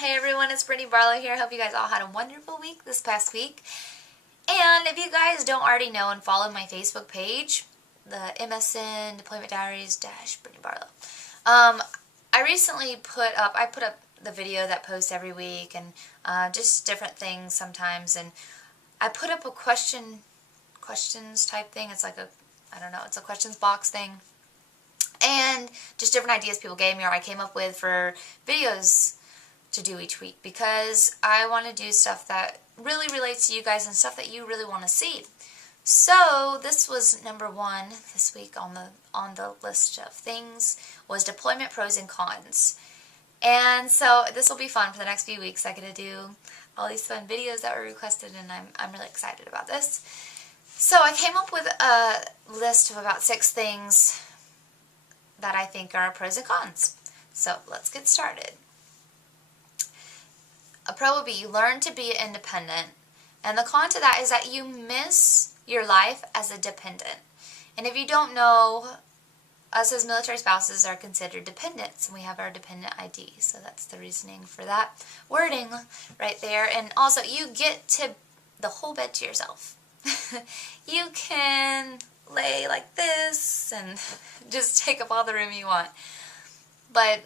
Hey everyone, it's Brittany Barlow here. Hope you guys all had a wonderful week this past week. And if you guys don't already know and follow my Facebook page, the MSN Deployment Diaries Brittany Barlow. I recently put up the video that posts every week and just different things sometimes. And I put up a questions type thing. It's like it's a questions box thing. And just different ideas people gave me or I came up with for videos to do each week, because I want to do stuff that really relates to you guys and stuff that you really want to see. So this was number one this week on the list of things, was deployment pros and cons. And so this will be fun for the next few weeks. I get to do all these fun videos that were requested, and I'm really excited about this. So I came up with a list of about 6 things that I think are pros and cons. So let's get started. A pro would be you learn to be independent, and the con to that is that you miss your life as a dependent. And if you don't know, us as military spouses are considered dependents, and we have our dependent ID, so that's the reasoning for that wording right there. And also, you get to the whole bed to yourself. You can lay like this and just take up all the room you want. But,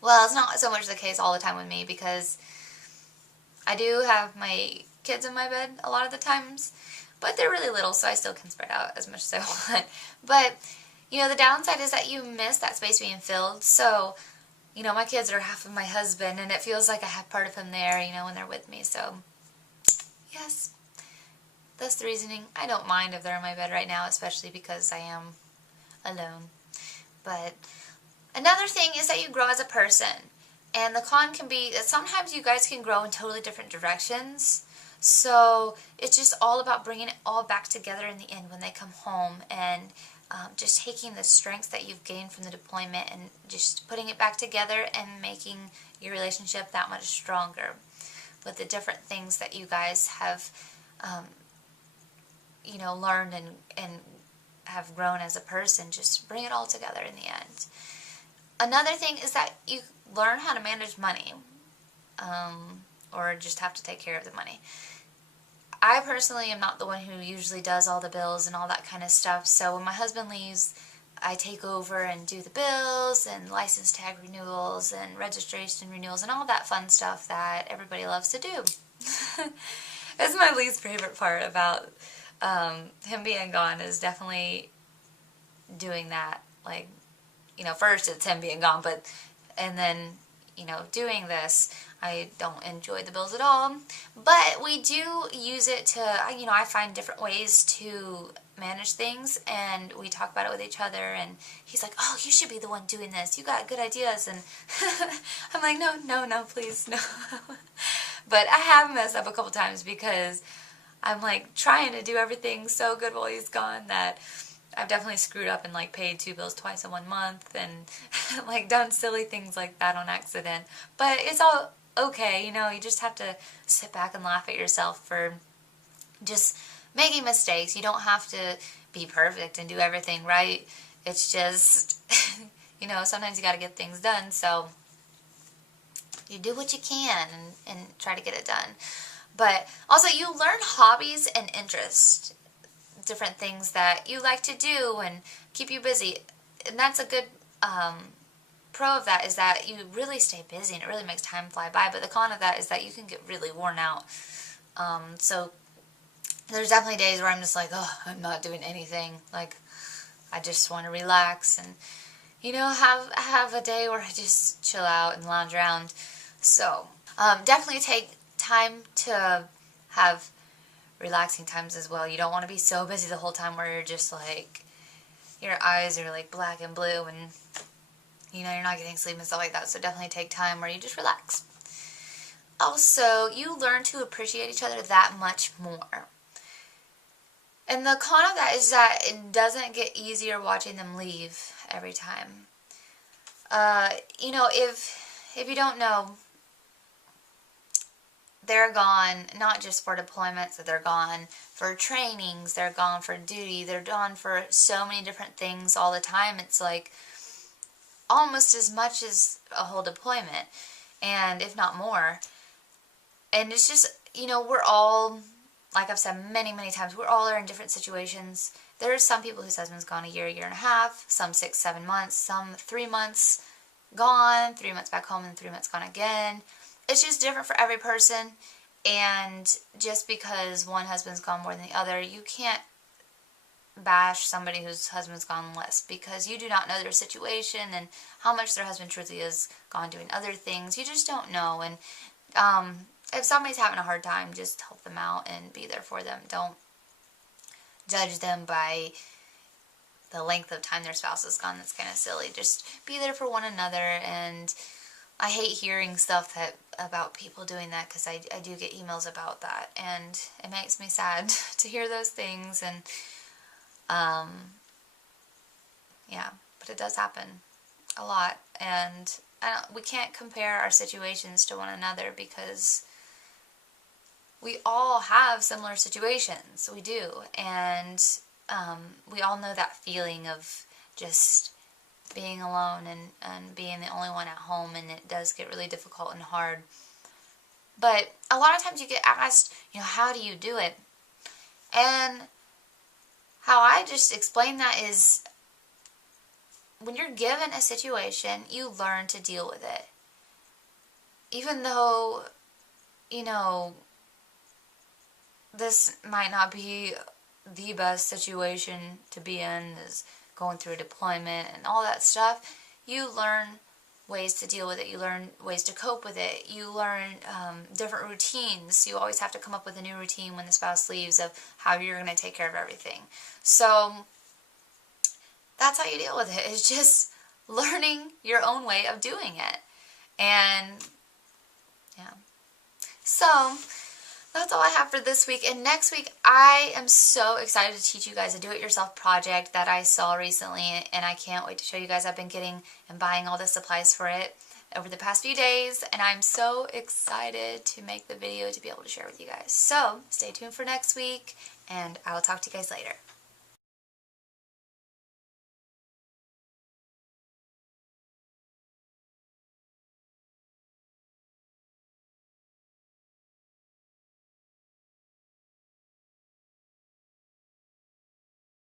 well, it's not so much the case all the time with me, because I do have my kids in my bed a lot of the times, but they're really little, so I still can spread out as much as I want. But, the downside is that you miss that space being filled. So, my kids are half of my husband, and it feels like I have part of him there, when they're with me. So, yes, that's the reasoning. I don't mind if they're in my bed right now, especially because I am alone. But another thing is that you grow as a person. And the con can be that sometimes you guys can grow in totally different directions. So it's just all about bringing it all back together in the end when they come home, and just taking the strengths that you've gained from the deployment and just putting it back together and making your relationship that much stronger with the different things that you guys have, learned and have grown as a person. Just bring it all together in the end. Another thing is that you learn how to manage money, or just have to take care of the money. I personally am not the one who usually does all the bills and all that kind of stuff, so when my husband leaves, I take over and do the bills and license tag renewals and registration renewals and all that fun stuff that everybody loves to do. It's my least favorite part about him being gone, is definitely doing that. Like, first it's him being gone, and then, doing this, I don't enjoy the bills at all. But we do use it to, I find different ways to manage things, and we talk about it with each other, and he's like, oh, you should be the one doing this. You got good ideas. And I'm like, no, please, no. But I have messed up a couple times because I'm like trying to do everything so good while he's gone that I've definitely screwed up and paid 2 bills twice in 1 month, and done silly things like that on accident. But it's all okay, you just have to sit back and laugh at yourself for just making mistakes. You don't have to be perfect and do everything right. It's just, sometimes you got to get things done, so you do what you can and try to get it done. But also, you learn hobbies and interests, different things that you like to do and keep you busy. And that's a good pro of that, is that you really stay busy and it really makes time fly by. But the con of that is that you can get really worn out. So there's definitely days where I'm just like, oh, I'm not doing anything. I just want to relax and, have a day where I just chill out and lounge around. So definitely take time to have relaxing times as well. You don't want to be so busy the whole time where you're just your eyes are black and blue, and you're not getting sleep and stuff like that. So definitely take time where you just relax. Also, you learn to appreciate each other that much more. And the con of that is that it doesn't get easier watching them leave every time. If you don't know, they're gone not just for deployments, but they're gone for trainings, they're gone for duty, they're gone for so many different things all the time. It's almost as much as a whole deployment. and if not more. And it's just, you know, we're all, like I've said many, many times, we're all are in different situations. There's some people whose husband's gone a year and a half, some 6, 7 months, some 3 months gone, 3 months back home, and 3 months gone again. It's just different for every person. And just because one husband's gone more than the other, you can't bash somebody whose husband's gone less, because you do not know their situation and how much their husband truly is gone doing other things. You just don't know. And if somebody's having a hard time, just help them out and be there for them. Don't judge them by the length of time their spouse is gone. That's kind of silly. Just be there for one another. And I hate hearing stuff about people doing that, because I do get emails about that, and it makes me sad to hear those things. And yeah, but it does happen a lot, and we can't compare our situations to one another, because we all have similar situations. We do. And we all know that feeling of just being alone and being the only one at home, and it does get really difficult and hard. But a lot of times you get asked, you know, how do you do it? And how I just explain that is, when you're given a situation, you learn to deal with it. Even though, you know, this might not be the best situation to be in, is going through a deployment and all that stuff, you learn ways to deal with it. You learn ways to cope with it. You learn different routines. You always have to come up with a new routine when the spouse leaves of how you're going to take care of everything. So that's how you deal with it, is just learning your own way of doing it. And yeah. So that's all I have for this week. And next week, I am so excited to teach you guys a do-it-yourself project that I saw recently, and I can't wait to show you guys. I've been getting and buying all the supplies for it over the past few days, and I'm so excited to make the video to be able to share with you guys. So stay tuned for next week, and I will talk to you guys later.